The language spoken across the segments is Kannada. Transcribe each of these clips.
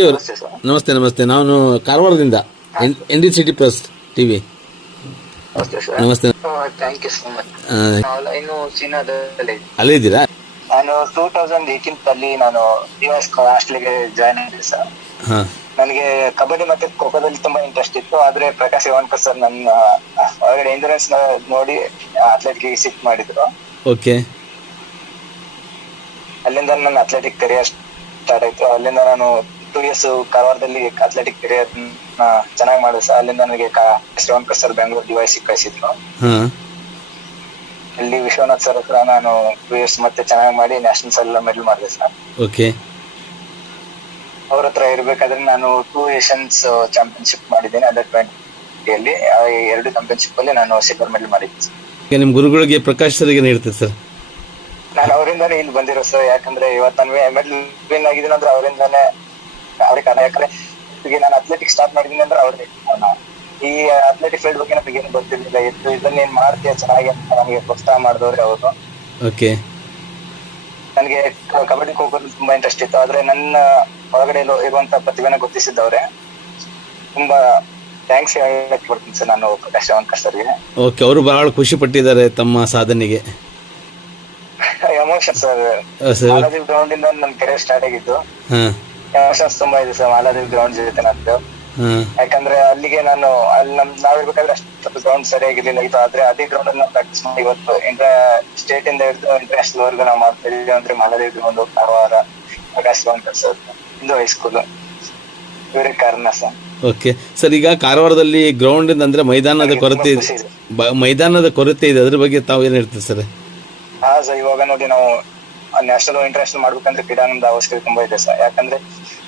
ಅವರು ನಮಸ್ತೆ ಸರ್. ನಮಸ್ತೆ ನಮಸ್ತೆ. ನಾನು ಕಾರವಾರದಿಂದ ND City Plus TV. ನಮಸ್ತೆ ಸರ್. ನಮಸ್ತೆ. Thank you so much. ಇನ್ನು ಚೀನಾದಲ್ಲಿ ಅಲ್ಲೇ ಇದ್ದೀರಾ? ನಾನು 2018 ನಾನು US ಹಾಸ್ಟೆಲ್ಗೆ ಜಾಯ್ನ್ ಆಗಿದೆ ಸರ್. ಹಾಂ. ನನಗೆ ಕಬಡ್ಡಿ ಮತ್ತೆ ಖೋಖೋದಲ್ಲಿ ತುಂಬಾ ಇಂಟ್ರೆಸ್ಟ್ ಇತ್ತು. ಆದ್ರೆ ಪ್ರಕಾಶ್ ಯವನ್ಕರ್ ಸರ್ ನನ್ನ ಹೊರಗಡೆ ಎಂಡ್ಯೂರೆನ್ಸ್ ನೋಡಿ ಅಥ್ಲೆಟಿಕ್ ಶಿಫ್ಟ್ ಮಾಡಿದ್ರು. ಓಕೆ. ಅಲ್ಲಿಂದ ನನ್ನ ಅಥ್ಲೆಟಿಕ್ ಕರಿಯರ್ ಸ್ಟಾರ್ಟ್ ಆಯ್ತು. ಅಲ್ಲಿಂದ ನಾನು 2 years ಕಾರವಾರದಲ್ಲಿ ಅಥ್ಲೆಟಿಕ್ ಕರಿಯರ್ ಚೆನ್ನಾಗಿ ಮಾಡಿದೆ ಸರ್. ಅಲ್ಲಿಂದ ನನಗೆ ಶ್ರೀವಂಕರ್ ಸರ್ ಬೆಂಗಳೂರು DYC ಕಳಿಸಿದ್ರು. ಹಾಂ. ಅಲ್ಲಿ ವಿಶ್ವನಾಥ್ ಸರ್ ಹತ್ರ ನಾನು 2 years ಮತ್ತೆ ಚೆನ್ನಾಗಿ ಮಾಡಿ ನ್ಯಾಷನಲ್ಸ್ ಎಲ್ಲ ಮೆಡಲ್ ಮಾಡಿದೆ ಸರ್. ಓಕೆ. ಅವ್ರ ಹತ್ರ ಇರ್ಬೇಕಾದ್ರೆ ನಾನು 2 ಏಷ್ಯನ್ಸ್ ಚಾಂಪಿಯನ್ಶಿಪ್ ಮಾಡಿದ್ದೇನೆ. ಅಂಡರ್ 20 ಅಲ್ಲಿ 2 ಚಾಂಪಿಯನ್ಶಿಪ್ ಅಲ್ಲಿ ನಾನು ಸಿಲ್ವರ್ ಮೆಡಲ್ ಮಾಡಿದ್ದೆ ಸರ್. ನಿಮ್ಮ ಗುರುಗಳಿಗೆ ಪ್ರಕಾಶ್ ಸರ್ಗೆ ಏನು ಹೇಳ್ತೀರಿ ಸರ್? ನಾನು ಅವರಿಂದಾನೇ ಇಲ್ಲಿ ಬಂದಿರೋ ಸರ್. ಯಾಕಂದ್ರೆ ಇವತ್ತು ನಾನು ಮೆಡಲ್ ವಿನ್ ಆಗಿದ್ದೀನಿ ಅಂದ್ರೆ ಅವರಿಂದಾನೇ. ಅವ್ರಿಗೆ ಕಾರಣ. ಯಾಕಂದ್ರೆ ಈಗ ನಾನು ಅಥ್ಲೆಟಿಕ್ ಸ್ಟಾರ್ಟ್ ಮಾಡಿದ್ದೀನಿ ಅಂದ್ರೆ ಅವ್ರಿಗೆ ಕಾರಣ. ಈ ಅಥ್ಲೆಟಿಕ್ ಫೀಲ್ಡ್ ಬಗ್ಗೆ ನನಗೆ ಏನು ಗೊತ್ತಿರಲಿಲ್ಲ. ಇದನ್ನ ಏನ್ ಮಾಡ್ತೀಯ ಚೆನ್ನಾಗಿ ಅಂತ ನನಗೆ ಪ್ರೋತ್ಸಾಹ ಮಾಡಿದವ್ರೆ ಅವರು. ಓಕೆ. ನನಗೆ ಕಬಡ್ಡಿ ಖೋಖೋದಲ್ಲಿ ತುಂಬಾ ಇಂಟ್ರೆಸ್ಟ್ ಇತ್ತು. ಆದ್ರೆ ನನ್ನ ಒಳಗಡೆ ಇರುವಂತ ಪ್ರತಿಭೆನ ಗುರುತಿಸಿದ್ದವ್ರೆ. ತುಂಬಾ ಥ್ಯಾಂಕ್ಸ್ ಹೇಳಕ್ ಬರ್ತೀನಿ ಸರ್ ನಾನು ಪ್ರಕಾಶ್ ಯವನ್ಕರ್ ಸರ್ಗೆ. ಓಕೆ. ಅವರು ಬಹಳ ಖುಷಿ ಪಟ್ಟಿದ್ದಾರೆ ತಮ್ಮ ಸಾಧನೆಗೆ. Emotion sir. ಮಾಲಾದೇವಿ ಗ್ರೌಂಡ್ ಇಂದ ನನ್ನ ಕೆರಿಯರ್ ಸ್ಟಾರ್ಟ್ ಆಗಿದ್ದು. ಎಮೋಷನ್ಸ್ ತುಂಬಾ ಇದೆ ಸರ್ ಮಾಲಾದೇವಿ ಗ್ರೌಂಡ್ ಜೊತೆ ನಂದು. ಯಾಕಂದ್ರೆ ಅಲ್ಲಿಗೆ ನಾನು ಅಲ್ಲಿ ನಾವಿರ್ಬೇಕಾದ್ರೆ ಅಷ್ಟು ಗ್ರೌಂಡ್ ಸರಿಯಾಗಿರ್ಲಿಲ್ಲ ಇದು. ಆದ್ರೆ ಅದೇ ಗ್ರೌಂಡ್ ಅಲ್ಲಿ ನಾವು ಪ್ರಾಕ್ಟೀಸ್ ಮಾಡಿ ಇವತ್ತು ಸ್ಟೇಟ್ ಇಂದ ಹಿಡಿದು ಇಂಟರ್ನ್ಯಾಷನಲ್ ವರ್ಗು ನಾವು ಮಾಡ್ತಾ ಇದೀವಿ ಅಂದ್ರೆ ಮಾಲಾದೇವಿ ಗ್ರೌಂಡ್, ಕಾರವಾರ, ಪ್ರಕಾಶ್ ಯವನ್ಕರ್ ಸರ್, ಇದು ಹೈಸ್ಕೂಲ್, ಇವರೇ ಕಾರಣ ಸರ್. Okay sir. ಈಗ ಕಾರವಾರದಲ್ಲಿ ಗ್ರೌಂಡ್ ಅಂದ್ರೆ ಮೈದಾನದ ಕೊರತೆ ಇದೆ. ಅದ್ರ ಬಗ್ಗೆ ತಾವು ಏನ್ ಹೇಳ್ತೀರಿ ಸರ್? ಹಾ ಸರ್. ಇವಾಗ ನೋಡಿ ನಾವು ನ್ಯಾಷನಲ್ ಇಂಟರ್ನ್ಯಾಷನಲ್ ಮಾಡ್ಬೇಕಂದ್ರೆ ಕ್ರೀಡಾಂಗಣದ ಅವಶ್ಯಕತೆ ತುಂಬಾ ಇದೆ ಸರ್. ಯಾಕಂದ್ರೆ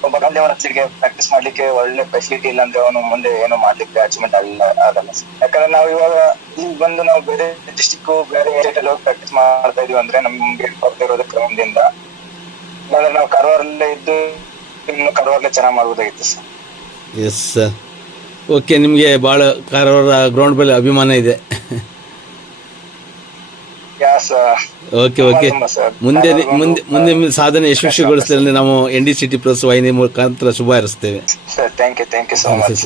ಒಬ್ಬ ಗಂಧೆಯವರಿಗೆ ಪ್ರಾಕ್ಟೀಸ್ ಮಾಡ್ಲಿಕ್ಕೆ ಒಳ್ಳೆ ಫೆಸಿಲಿಟಿ ಇಲ್ಲ ಅಂದ್ರೆ ಅವನು ಮುಂದೆ ಏನೋ ಮಾಡ್ಲಿಕ್ಕೆ ಅಚೀವ್ಮೆಂಟ್ ಆಗಲ್ಲ ಸರ್. ಯಾಕಂದ್ರೆ ನಾವು ಇವಾಗ ಇಲ್ಲಿ ಬಂದು ನಾವು ಬೇರೆ ಡಿಸ್ಟಿಕ್ ಬೇರೆ ಸ್ಟೇಟ್ ಅಲ್ಲಿ ಹೋಗಿ ಪ್ರಾಕ್ಟೀಸ್ ಮಾಡ್ತಾ ಇದೀವಿ ಅಂದ್ರೆ ನಮ್ಗೆ ಕೊರತೆ ಇರೋದು ಗ್ರೌಂಡ್ ಇಂದ. ಇಲ್ಲಾಂದ್ರೆ ನಾವು ಕಾರವಾರಲ್ಲೇ ಇದ್ದು ಇನ್ನು ಕಾರವಾರಲ್ಲೇ ಚೆನ್ನಾಗಿ ಮಾಡ್ಬೋದಾಗಿತ್ತು ಸರ್. Yes sir. ಓಕೆ. ನಿಮಗೆ ಭಾಳ ಕಾರವಾರ ಗ್ರೌಂಡ್ ಮೇಲೆ ಅಭಿಮಾನ ಇದೆ. Okay okay. ಮುಂದೆ ಸಾಧನೆ ಯಶಸ್ವಿಗೊಳಿಸಲಿ ನಾವು ND City Plus ವಾಹಿನಿ ಮುಖಾಂತರ ಶುಭ ಹಾರೈಸ್ತೇವೆ. Thank you so much.